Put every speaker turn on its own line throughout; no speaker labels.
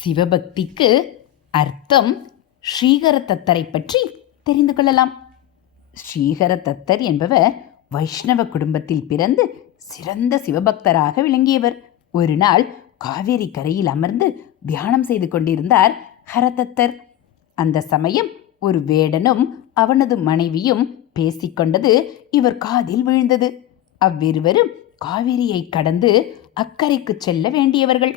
சிவபக்திக்கு அர்த்தம் ஸ்ரீகர தத்தரை பற்றி தெரிந்து கொள்ளலாம். ஸ்ரீகர தத்தர் என்பவர் வைஷ்ணவ குடும்பத்தில் பிறந்து சிறந்த சிவபக்தராக விளங்கியவர். ஒரு நாள் காவேரி கரையில் அமர்ந்து தியானம் செய்து கொண்டிருந்தார் ஹரதத்தர் அந்த சமயம் ஒரு வேடனும் அவனது மனைவியும் பேசிக்கொண்டது இவர் காதில் விழுந்தது. அவ்விருவரும் காவிரியை கடந்து அக்கறைக்கு செல்ல வேண்டியவர்கள்.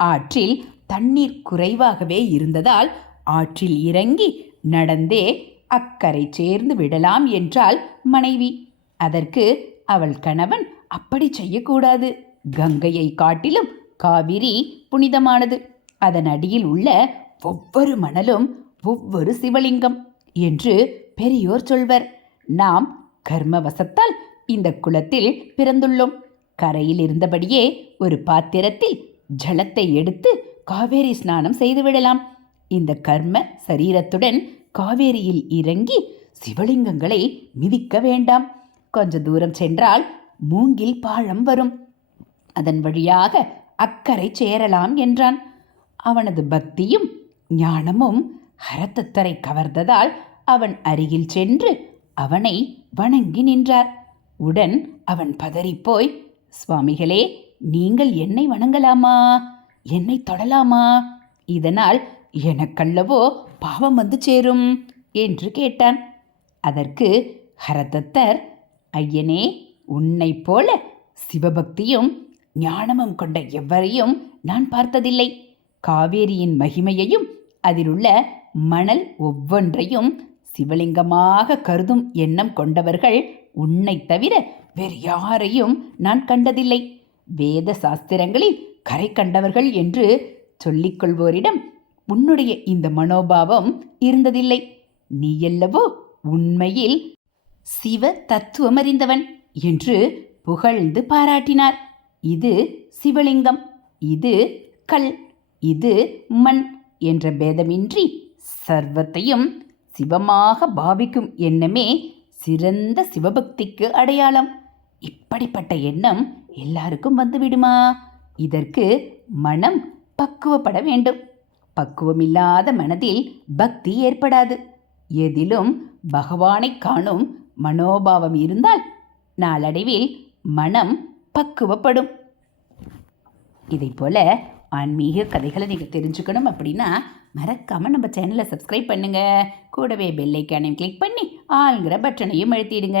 ஆற்றில் தண்ணீர் குறைவாகவே இருந்ததால் ஆற்றில் இறங்கி நடந்தே அக்கறை சேர்ந்து விடலாம் என்றாள் மனைவி. அதற்கு அவள் கணவன் அப்படி செய்யக்கூடாது. கங்கையை காட்டிலும் காவிரி புனிதமானது. அதன் அடியில் உள்ள ஒவ்வொரு மணலும் ஒவ்வொரு சிவலிங்கம் என்று பெரியோர் சொல்வர். நாம் கர்மவசத்தால் இந்த குளத்தில் பிறந்துள்ளோம். கரையில் இருந்தபடியே ஒரு பாத்திரத்தில் ஜலத்தை எடுத்து காவேரி ஸ்நானம் செய்துவிடலாம். இந்த கர்ம சரீரத்துடன் காவேரியில் இறங்கி சிவலிங்கங்களை மிதிக்க வேண்டாம். கொஞ்ச தூரம் சென்றால் மூங்கில் பாழம் வரும். அதன் வழியாக அக்கறை சேரலாம் என்றான். அவனது பக்தியும் ஞானமும் ஹரத்தத்தரை கவர்ந்ததால் அவன் அருகில் சென்று அவனை வணங்கி நின்றார். உடன் அவன் பதறிப்போய் சுவாமிகளே நீங்கள் என்னை வணங்கலாமா? என்னை தொடலாமா? இதனால் எனக்கல்லவோ பாவம் வந்து சேரும் என்று கேட்டான். அதற்கு ஹரதத்தர் ஐயனே உன்னைப் போல சிவபக்தியும் ஞானமும் கொண்ட எவரையும் நான் பார்த்ததில்லை. காவேரியின் மகிமையையும் அதிலுள்ள மணல் ஒவ்வொன்றையும் சிவலிங்கமாக கருதும் எண்ணம் கொண்டவர்கள் உன்னை தவிர வேறு யாரையும் நான் கண்டதில்லை. வேத சாஸ்திரங்களில் கரை கண்டவர்கள் என்று சொல்லிக்கொள்வோரிடம் உன்னுடைய இந்த மனோபாவம் இருந்ததில்லை. நீயல்லவோ உண்மையில் சிவ தத்துவம் அறிந்தவன் என்று புகழ்ந்து பாராட்டினார். இது சிவலிங்கம் இது கல் இது மண் என்ற பேதமின்றி சர்வத்தையும் சிவமாக பாவிக்கும் எண்ணமே சிறந்த சிவபக்திக்கு அடையாளம். இப்படிப்பட்ட எண்ணம் எல்லாருக்கும் வந்துவிடுமா? இதற்கு மனம் பக்குவப்பட வேண்டும். பக்குவமில்லாத மனதில் பக்தி ஏற்படாது. எதிலும் பகவானை காணும் மனோபாவம் இருந்தால் நாளடைவில் மனம் பக்குவப்படும். இதை போல ஆன்மீக கதைகளை நீங்கள் தெரிஞ்சுக்கணும் அப்படின்னா மறக்காமல் நம்ம சேனலை சப்ஸ்கிரைப் பண்ணுங்கள் கூடவே பெல்லைக்கானையும் கிளிக் பண்ணி ஆளுங்கிற பட்டனையும் அழுத்திடுங்க.